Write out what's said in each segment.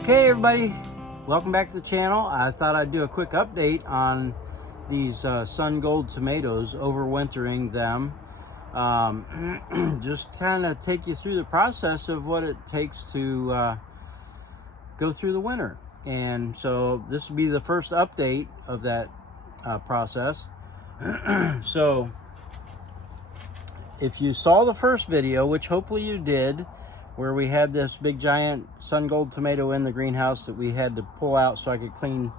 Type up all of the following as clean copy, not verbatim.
Okay everybody, welcome back to the channel. I thought I'd do a quick update on these Sungold tomatoes, overwintering them. Just kind of take you through the process of what it takes to go through the winter. And so this will be the first update of that process. So if you saw the first video, which hopefully you did, where we had this big giant Sungold tomato in the greenhouse that we had to pull out so I could clean.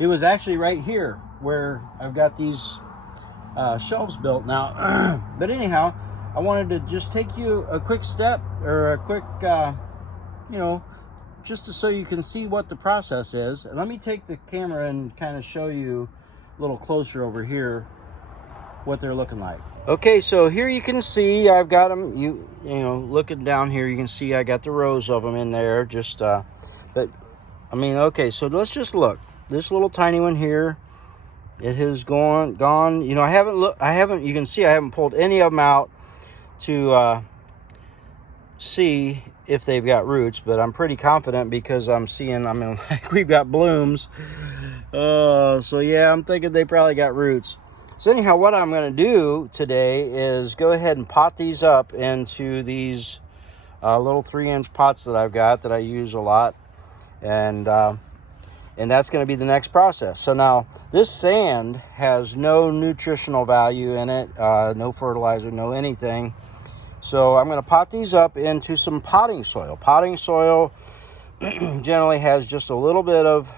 It was actually right here where I've got these shelves built now. But anyhow, I wanted to just take you a quick step, or a quick, just so you can see what the process is. And let me take the camera and kind of show you a little closer over here what they're looking like. Okay, so here you can see I've got them, you know, looking down here, you can see I got the rows of them in there, just, but, I mean, okay, so let's just look. This little tiny one here, it has gone, you know, you can see I haven't pulled any of them out to see if they've got roots, but I'm pretty confident because I'm seeing, I mean, like, we've got blooms. So yeah, I'm thinking they probably got roots. So anyhow, what I'm going to do today is go ahead and pot these up into these little 3-inch pots that I've got that I use a lot, and that's going to be the next process. So now this sand has no nutritional value in it, no fertilizer, no anything. So I'm going to pot these up into some potting soil. Potting soil generally has just a little bit of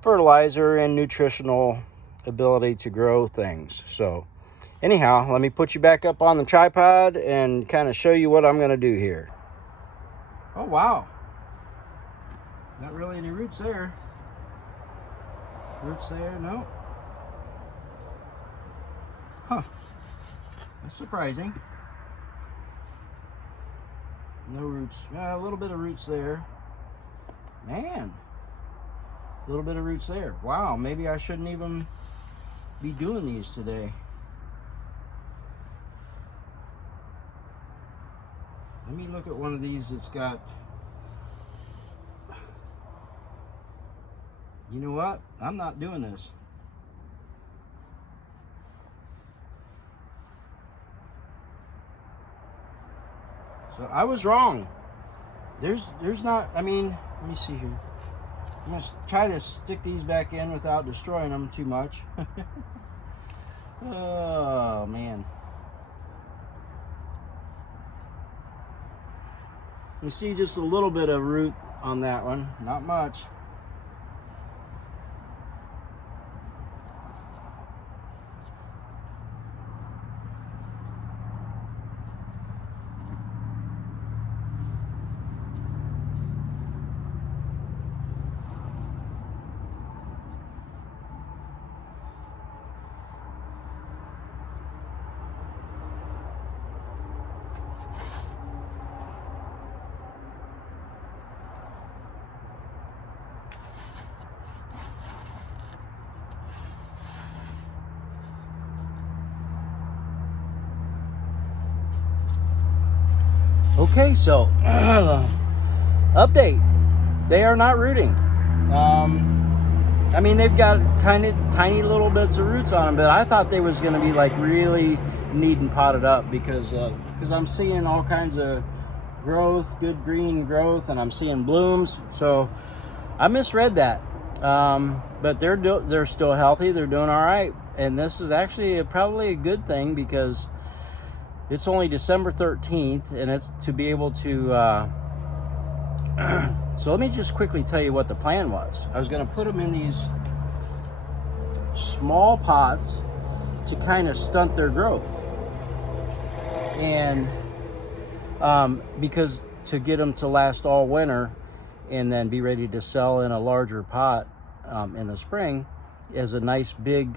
fertilizer and nutritional ability to grow things. So anyhow, let me put you back up on the tripod and kind of show you what I'm going to do here. Oh wow, not really any roots there. Roots there? No. Huh, that's surprising. No roots. A little bit of roots there. Man, a little bit of roots there. Wow, maybe I shouldn't even be doing these today. Let me look at one of these that's got, you know what, I'm not doing this. So I was wrong. There's not, I mean, let me see here. I'm going to try to stick these back in without destroying them too much. Oh, man. You see just a little bit of root on that one. Not much. Okay, so update. They are not rooting. I mean, they've got kind of tiny little bits of roots on them, but I thought they was going to be like really needing potted up because I'm seeing all kinds of growth, good green growth, and I'm seeing blooms. So I misread that. But they're still healthy. They're doing all right, and this is actually probably a good thing because it's only December 13th, and it's to be able to, so let me just quickly tell you what the plan was. I was going to put them in these small pots to kind of stunt their growth. And because to get them to last all winter and then be ready to sell in a larger pot in the spring as a nice big,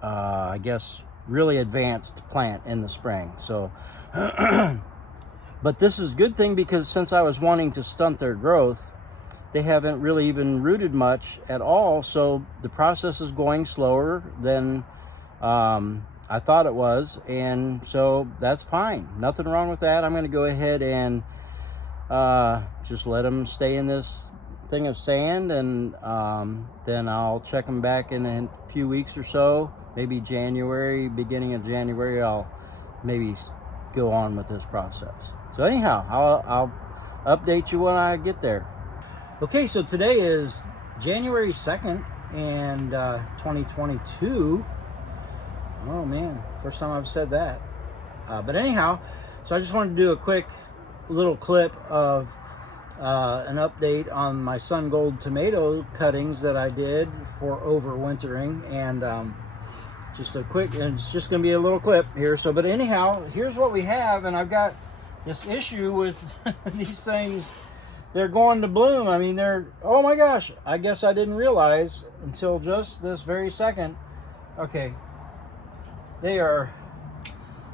I guess really advanced plant in the spring. So but this is a good thing because since I was wanting to stunt their growth, they haven't really even rooted much at all. So the process is going slower than I thought it was, and so that's fine. Nothing wrong with that. I'm going to go ahead and just let them stay in this thing of sand, and then I'll check them back in a few weeks or so. Maybe January, beginning of January, I'll maybe go on with this process. So anyhow, I'll update you when I get there. Okay, so today is January 2nd and 2022. Oh man, first time I've said that. But anyhow, so I just wanted to do a quick little clip of an update on my Sungold tomato cuttings that I did for overwintering, and just a quick, and it's just going to be a little clip here. So, but anyhow, here's what we have, and I've got this issue with these things. They're going to bloom. I mean, they're, oh my gosh, I guess I didn't realize until just this very second. Okay, they are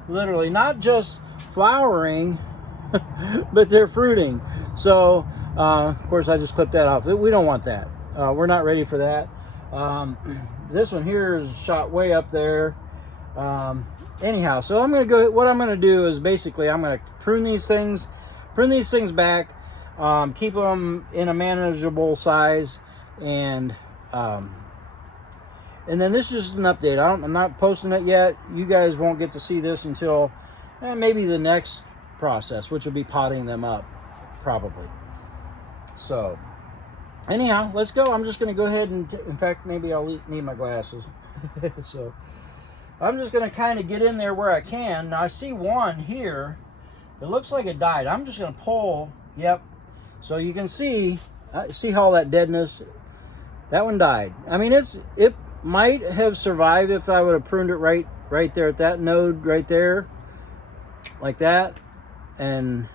literally not just flowering, but they're fruiting. So, of course, I just clipped that off. We don't want that. We're not ready for that. This one here is shot way up there. Anyhow, so I'm going to go, what I'm going to do is basically I'm going to prune these things back, keep them in a manageable size, and then this is just an update. I'm not posting it yet. You guys won't get to see this until maybe the next process, which will be potting them up, probably. So anyhow, let's go. I'm just going to go ahead and, in fact, maybe I'll need my glasses. So I'm just going to kind of get in there where I can. Now I see one here. It looks like it died. I'm just going to pull. Yep. So you can see how that deadness, that one died. I mean, it might have survived if I would have pruned it right there at that node right there, like that, and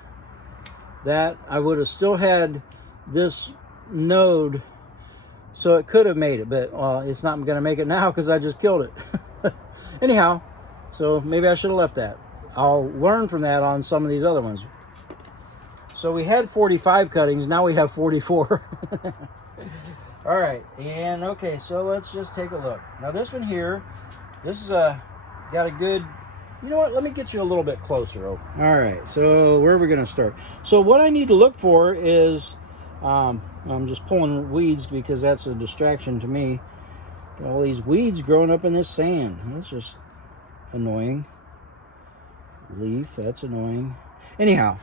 that I would have still had this node, so it could have made it, but it's not going to make it now because I just killed it. Anyhow, so maybe I should have left that. I'll learn from that on some of these other ones. So we had 45 cuttings, now we have 44. All right, and okay, so let's just take a look. Now this one here, this is got a good, you know what, let me get you a little bit closer. All right, so where are we gonna start? So what I need to look for is, I'm just pulling weeds because that's a distraction to me. Got all these weeds growing up in this sand. That's just annoying. Leaf, that's annoying. Anyhow,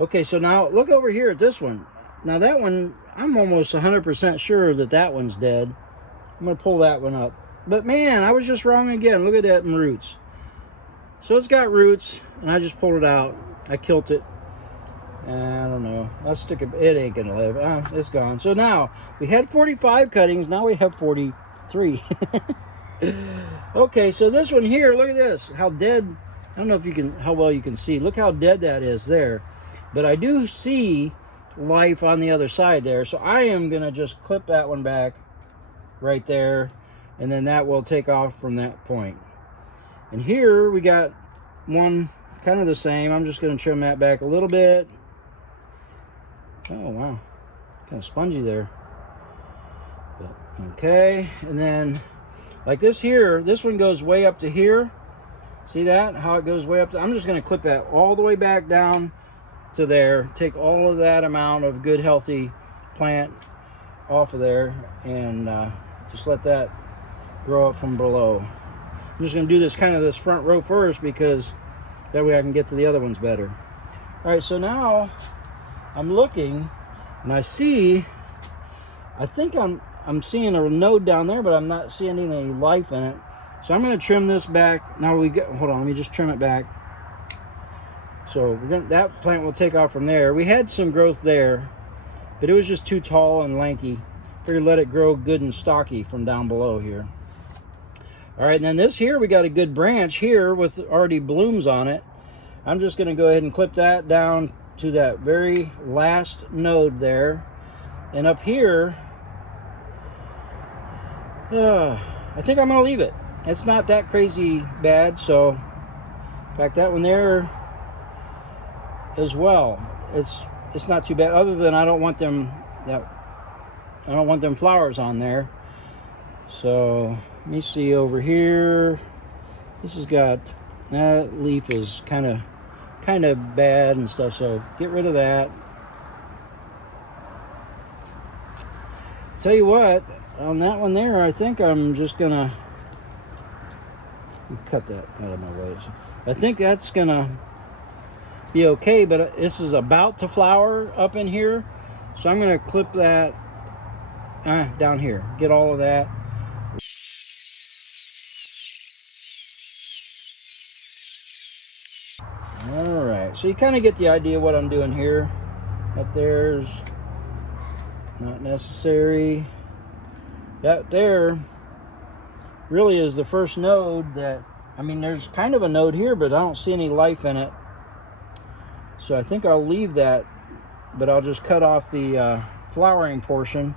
okay, so now look over here at this one. Now that one, I'm almost 100% sure that one's dead. I'm going to pull that one up. But man, I was just wrong again. Look at that in roots. So it's got roots, and I just pulled it out. I killed it. I don't know. I'll stick it. It ain't going to live. It's gone. So now, we had 45 cuttings. Now we have 43. Okay, so this one here, look at this. How dead. I don't know if you can, how well you can see. Look how dead that is there. But I do see life on the other side there, so I am gonna just clip that one back right there, and then that will take off from that point. And here we got one kind of the same. I'm just gonna trim that back a little bit. Oh wow, kind of spongy there, but okay. And then like this here, this one goes way up to here. See that, how it goes way up to, I'm just gonna clip that all the way back down to there, take all of that amount of good healthy plant off of there, and just let that grow up from below. I'm just going to do this kind of this front row first because that way I can get to the other ones better. All right, so now I'm looking and I see, I think I'm seeing a node down there, but I'm not seeing any life in it. So I'm going to trim this back. Now hold on, let me just trim it back. So that plant will take off from there. We had some growth there, but it was just too tall and lanky. Figured let it grow good and stocky from down below here. All right, and then this here, we got a good branch here with already blooms on it. I'm just gonna go ahead and clip that down to that very last node there. And up here, I think I'm gonna leave it. It's not that crazy bad, so in fact that one there as well, it's not too bad, other than I don't want them flowers on there. So let me see over here. This has got, that leaf is kind of bad and stuff, so get rid of that. Tell you what, on that one there, I think I'm just gonna cut that out of my way. I think that's gonna be okay, but this is about to flower up in here, so I'm gonna clip that down here, get all of that. All right, so you kind of get the idea what I'm doing here. That there's not necessary. That there really is the first node that, I mean, there's kind of a node here, but I don't see any life in it. So I think I'll leave that, but I'll just cut off the flowering portion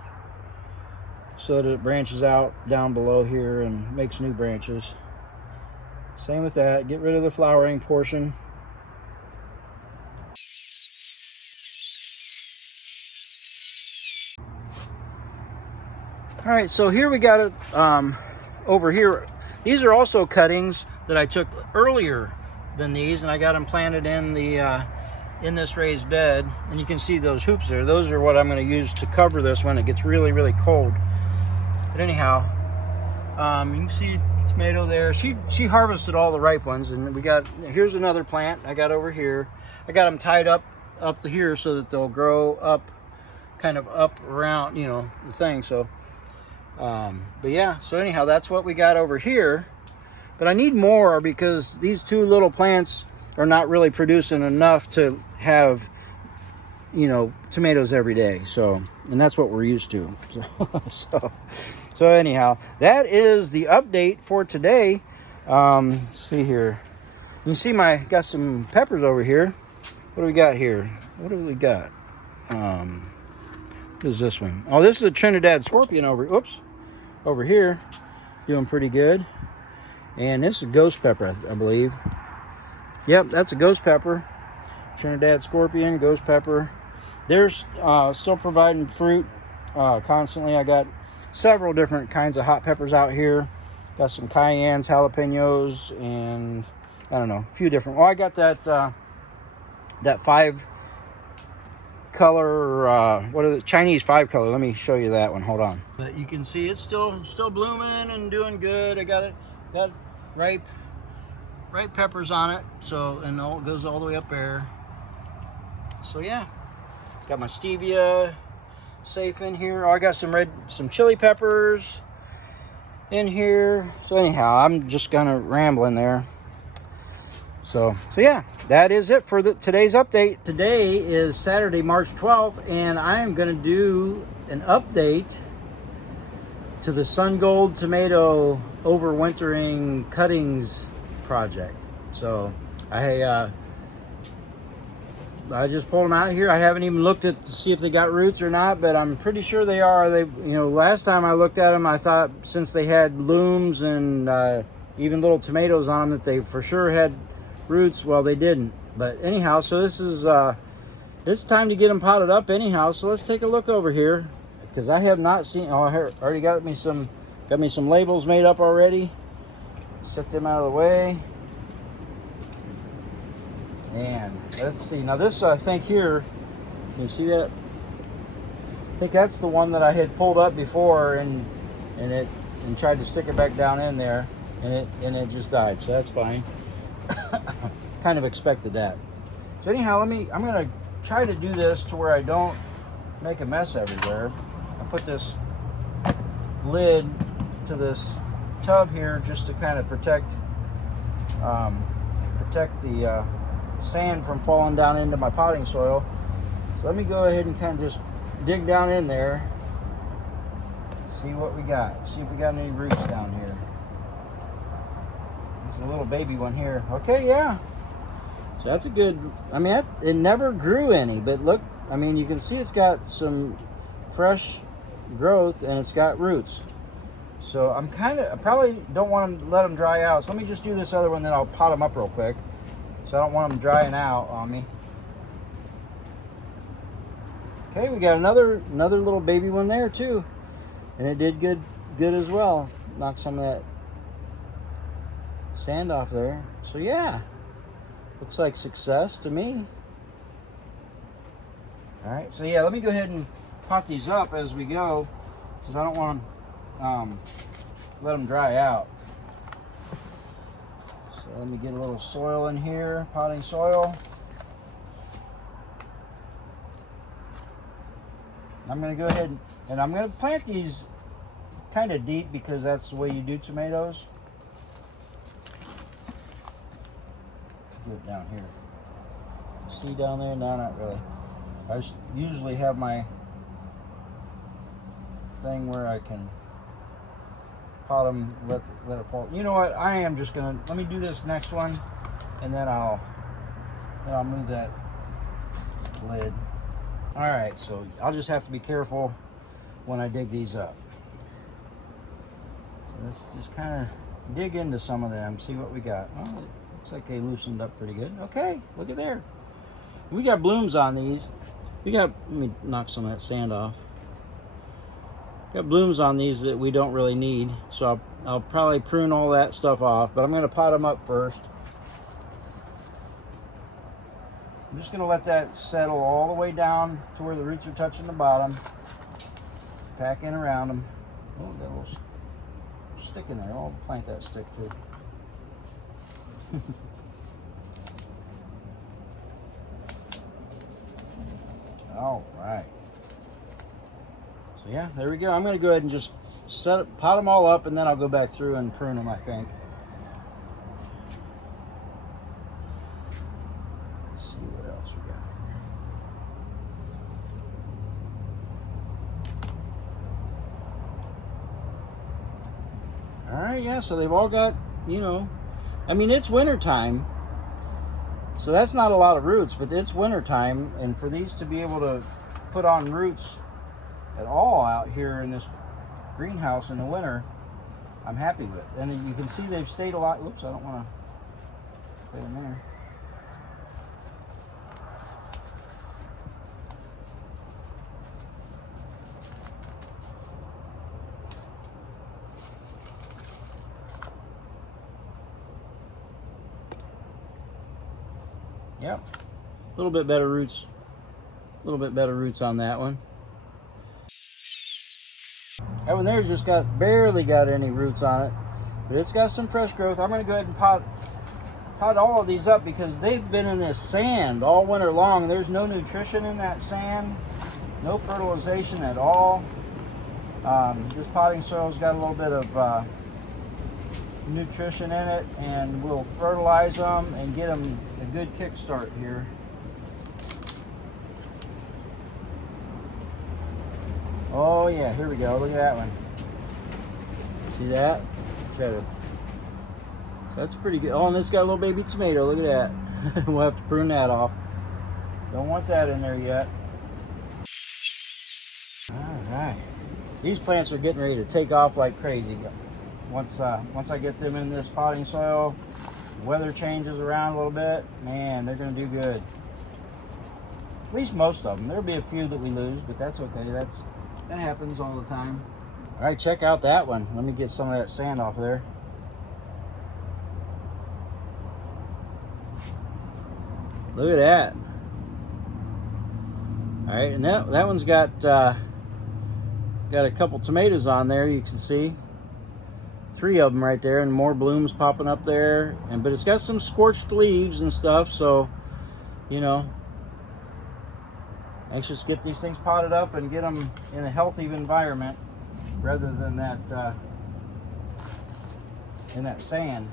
so that it branches out down below here and makes new branches. Same with that, get rid of the flowering portion. All right, so here we got it over here. These are also cuttings that I took earlier than these, and I got them planted in the in this raised bed, and you can see those hoops there. Those are what I'm going to use to cover this when it gets really, really cold. But anyhow, you can see tomato there. She harvested all the ripe ones, and we got, here's another plant I got over here. I got them tied up here so that they'll grow up, kind of up around, you know, the thing. So but yeah, so anyhow, that's what we got over here. But I need more because these two little plants are not really producing enough to have, you know, tomatoes every day. So, and that's what we're used to. So anyhow, that is the update for today. Let's see here. You can see got some peppers over here. What do we got here? What do we got? What is this one? Oh, this is a Trinidad Scorpion over here, doing pretty good. And this is a ghost pepper, I believe. Yep, that's a ghost pepper. Trinidad Scorpion, ghost pepper. They're still providing fruit constantly. I got several different kinds of hot peppers out here. Got some cayennes, jalapenos, and I don't know, a few different. Well, I got that 5 color, what is it? Chinese 5 color. Let me show you that one. Hold on. But you can see it's still blooming and doing good. I got ripe peppers on it. So, and it goes all the way up there. So yeah, got my stevia safe in here. Oh, I got some chili peppers in here. So anyhow, I'm just gonna rambling there. So yeah, that is it for today's update. Today is Saturday, March 12th, and I am going to do an update to the Sungold tomato overwintering cuttings project. So I just pulled them out here. I haven't even looked to see if they got roots or not, but I'm pretty sure they are. They, you know, last time I looked at them, I thought since they had looms and even little tomatoes on them that they for sure had roots. Well, they didn't. But anyhow, so this is it's time to get them potted up anyhow. So let's take a look over here, because I have not seen. Oh, I already got me some labels made up already. Set them out of the way. And let's see. Now this, I think here, can you see that? I think that's the one that I had pulled up before and tried to stick it back down in there, and it just died. So that's fine. Kind of expected that. So anyhow, I'm gonna try to do this to where I don't make a mess everywhere. I put this lid to this tub here just to kind of protect the sand from falling down into my potting soil. So let me go ahead and kind of just dig down in there, see what we got, see if we got any roots down here. There's a little baby one here. Okay, yeah. So that's a good, I mean, it never grew any, but look, I mean, you can see it's got some fresh growth and it's got roots. So I probably don't want to let them dry out. So let me just do this other one, then I'll pot them up real quick. So I don't want them drying out on me. Okay, we got another little baby one there too. And it did good as well. Knock some of that sand off there. So yeah, looks like success to me. All right, so yeah, let me go ahead and pot these up as we go, because I don't want to let them dry out. So let me get a little soil in here, potting soil. I'm going to go ahead and I'm going to plant these kind of deep because that's the way you do tomatoes. Do it down here. See down there? No, not really. I just usually have my thing where I can pot them, let it fall. You know what? I am just gonna let me do this next one, and then I'll move that lid. All right, so I'll just have to be careful when I dig these up. So let's just kind of dig into some of them, see what we got. Oh, it looks like they loosened up pretty good. Okay, look at there. We got blooms on these. Let me knock some of that sand off. Got blooms on these that we don't really need, so I'll probably prune all that stuff off, but I'm going to pot them up first. I'm just going to let that settle all the way down to where the roots are touching the bottom. Pack in around them. Oh, got a little stick in there. I'll plant that stick too. All right. So yeah, there we go. I'm going to go ahead and just pot them all up, and then I'll go back through and prune them, I think. Let's see what else we got. All right, yeah, so they've all got, you know, I mean, it's winter time, so that's not a lot of roots, but it's winter time, and for these to be able to put on roots at all out here in this greenhouse in the winter, I'm happy with. And you can see they've stayed a lot. Whoops, I don't want to stay in there. Yep, a little bit better roots. A little bit better roots on that one. That one there's just barely got any roots on it, but it's got some fresh growth. I'm going to go ahead and pot all of these up because they've been in this sand all winter long. There's no nutrition in that sand, no fertilization at all. This potting soil's got a little bit of nutrition in it, and we'll fertilize them and get them a good kickstart here. Oh yeah, here we go. Look at that one. See that? So that's pretty good. Oh, and it's got a little baby tomato. Look at that. We'll have to prune that off. Don't want that in there yet. All right. These plants are getting ready to take off like crazy. Once I get them in this potting soil, the weather changes around a little bit, man, they're going to do good. At least most of them. There'll be a few that we lose, but that's okay. That happens all the time. All right, check out that one. Let me get some of that sand off there. Look at that. All right, and that one's got a couple tomatoes on there. You can see 3 of them right there, and more blooms popping up there. But it's got some scorched leaves and stuff, so you know. Anxious to get these things potted up and get them in a healthy environment rather than that in that sand.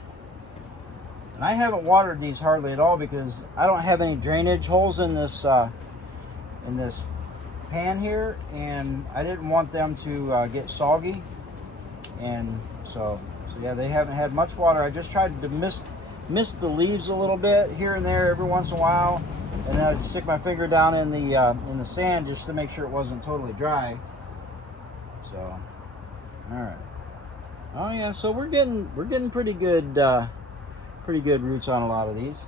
And I haven't watered these hardly at all because I don't have any drainage holes in this pan here, and I didn't want them to get soggy. And so yeah, they haven't had much water. I just tried to mist the leaves a little bit here and there every once in a while. And then I'd stick my finger down in the sand just to make sure it wasn't totally dry. So, all right. Oh yeah, so we're getting pretty good roots on a lot of these.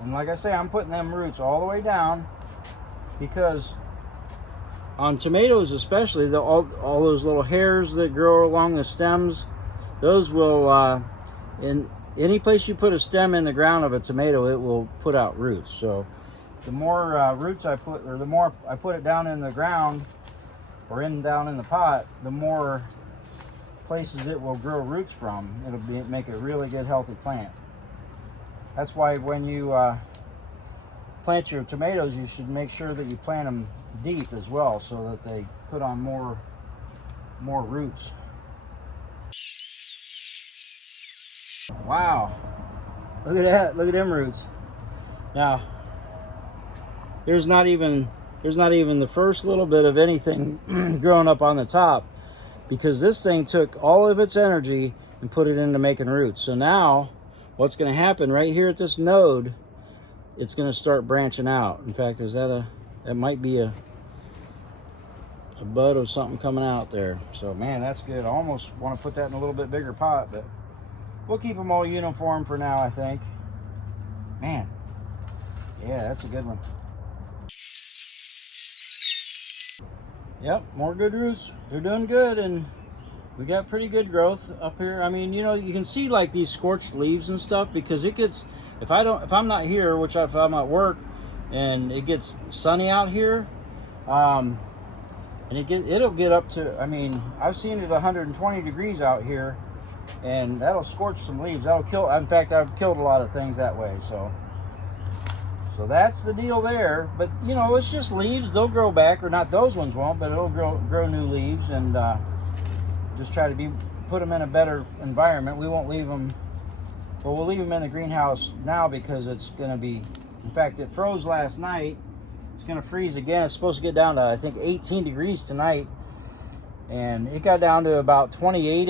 And like I say, I'm putting them roots all the way down because on tomatoes especially, all those little hairs that grow along the stems, those will in any place you put a stem in the ground of a tomato, it will put out roots. So the more roots I put, or the more I put it down in the ground or down in the pot, the more places it will grow roots from. It'll make a really good healthy plant. That's why when you plant your tomatoes, you should make sure that you plant them deep as well, so that they put on more roots. Wow, look at that, look at them roots. Now there's not even the first little bit of anything growing up on the top, because this thing took all of its energy and put it into making roots. So now what's going to happen right here at this node, it's going to start branching out. In fact, that might be a bud of something coming out there. So man, that's good. I almost want to put that in a little bit bigger pot, but we'll keep them all uniform for now, I think. Man, yeah, that's a good one. Yep, more good roots. They're doing good, and we got pretty good growth up here. I mean, you know, you can see like these scorched leaves and stuff, because it gets, if I'm not here, which if I'm at work and it gets sunny out here, and it'll get up to, I mean, I've seen it 120 degrees out here, and that'll scorch some leaves. That'll kill, in fact, I've killed a lot of things that way. So that's the deal there. But you know, it's just leaves. They'll grow back, or not, those ones won't, but it'll grow new leaves, and just try to put them in a better environment. We won't leave them, well, we'll leave them in the greenhouse now, because it's going to be, in fact, it froze last night. It's going to freeze again. It's supposed to get down to, I think, 18 degrees tonight, and it got down to about 28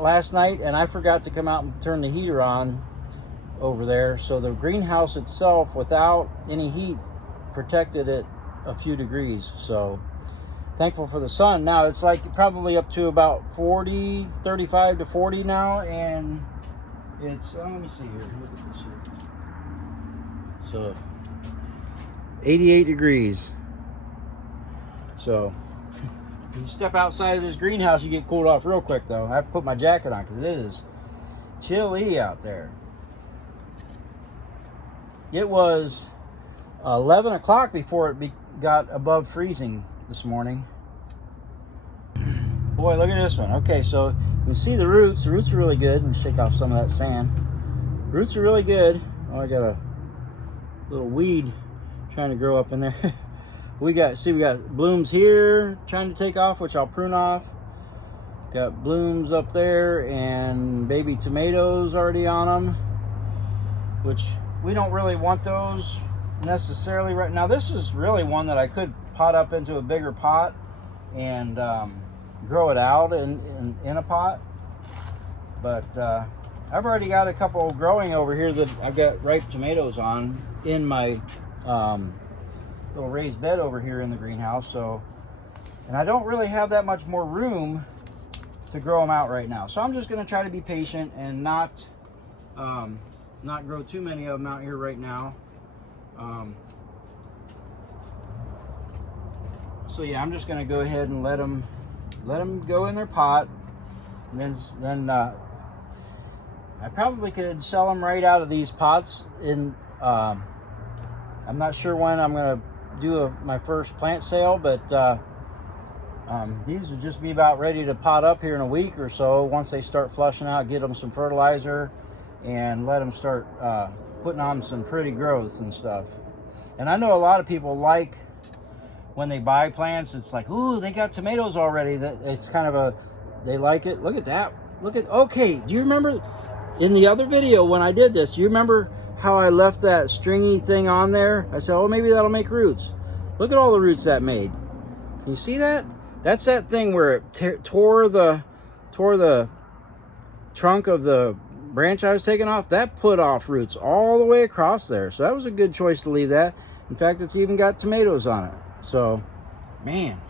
last night, and I forgot to come out and turn the heater on over there. So the greenhouse itself, without any heat, protected it a few degrees. So thankful for the sun. Now it's like probably up to about 35 to 40 now, and it's, let me see here, look at this here. So 88 degrees. So when you step outside of this greenhouse, you get cooled off real quick though. I have to put my jacket on because it is chilly out there. It was 11 o'clock before it got above freezing this morning. Boy, look at this one. Okay, so you see the roots. The roots are really good. Let me shake off some of that sand. Roots are really good. Oh, I got a little weed trying to grow up in there. we got blooms here trying to take off, which I'll prune off. Got blooms up there and baby tomatoes already on them, which we don't really want those necessarily right now. This is really one that I could pot up into a bigger pot and grow it out in a pot. But I've already got a couple growing over here that I've got ripe tomatoes on in my little raised bed over here in the greenhouse. So, and I don't really have that much more room to grow them out right now. So I'm just going to try to be patient and not grow too many of them out here right now. So yeah, I'm just going to go ahead and let them go in their pot, and then I probably could sell them right out of these pots. I'm not sure when I'm going to do my first plant sale, but these would just be about ready to pot up here in a week or so. Once they start flushing out, get them some fertilizer, and let them start putting on some pretty growth and stuff. And I know a lot of people like when they buy plants, it's like, ooh, they got tomatoes already. That it's kind of they like it. Look at that. Okay, do you remember in the other video when I did this, do you remember how I left that stringy thing on there? I said, oh, maybe that'll make roots. Look at all the roots that made. Can you see that? That's that thing where it tore the trunk of the branch I was taking off. That put off roots all the way across there. So that was a good choice to leave that. In fact, it's even got tomatoes on it. So, man,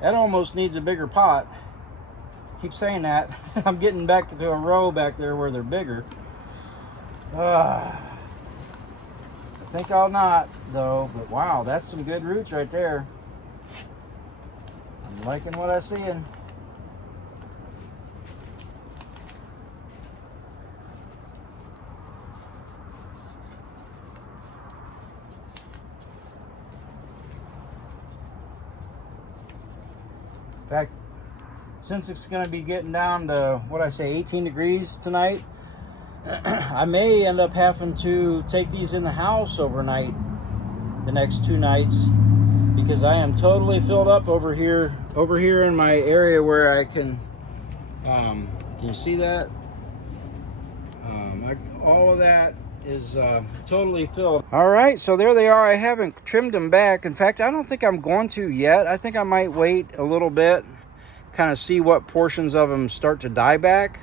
that almost needs a bigger pot. Keep saying that. I'm getting back to a row back there where they're bigger. I think I'll not, though. But wow, that's some good roots right there. I'm liking what I'm seeing. since it's going to be getting down to, what I say, 18 degrees tonight, I may end up having to take these in the house overnight the next 2 nights, because I am totally filled up over here in my area where I can you see that? All of that is totally filled. All right, so there they are. I haven't trimmed them back. In fact, I don't think I'm going to yet. I think I might wait a little bit, kind of see what portions of them start to die back.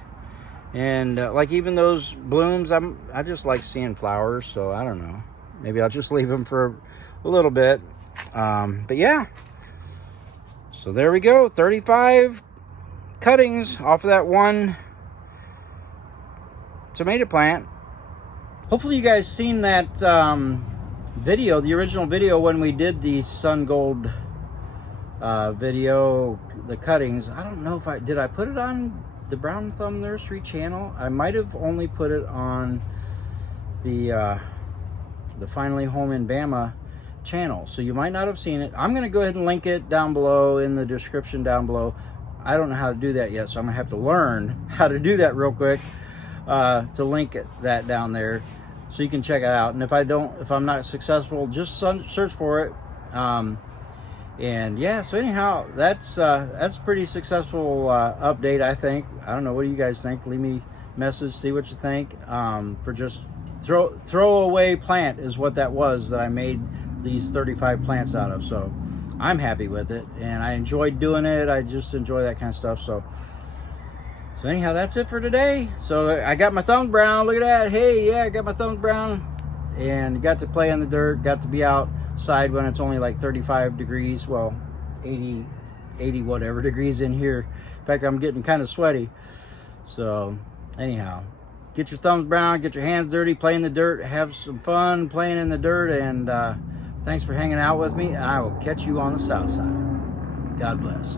And like even those blooms, I just like seeing flowers, so I don't know. Maybe I'll just leave them for a little bit. But yeah, so there we go. 35 cuttings off of that one tomato plant. Hopefully you guys seen that video, the original video when we did the Sungold video, the cuttings. I don't know if I put it on the Brown Thumb Nursery channel. I might have only put it on the Finally Home in Bama channel, so you might not have seen it. I'm going to go ahead and link it down below in the description down below. I don't know how to do that yet, so I'm going to have to learn how to do that real quick to link that down there so you can check it out. And if I'm not successful, just search for it. And yeah, so anyhow, that's a pretty successful update, I think. I don't know, what do you guys think? Leave me a message, see what you think. For just throw away plant is what that was that I made these 35 plants out of. So I'm happy with it, and I enjoyed doing it. I just enjoy that kind of stuff. So anyhow, that's it for today. So I got my thumbs brown. Look at that. Hey, yeah, I got my thumbs brown, and got to play in the dirt, got to be outside when it's only like 35 degrees. Well, 80 whatever degrees in here. In fact, I'm getting kind of sweaty. So anyhow, get your thumbs brown, get your hands dirty, play in the dirt, have some fun playing in the dirt, and thanks for hanging out with me, and I will catch you on the south side. God bless.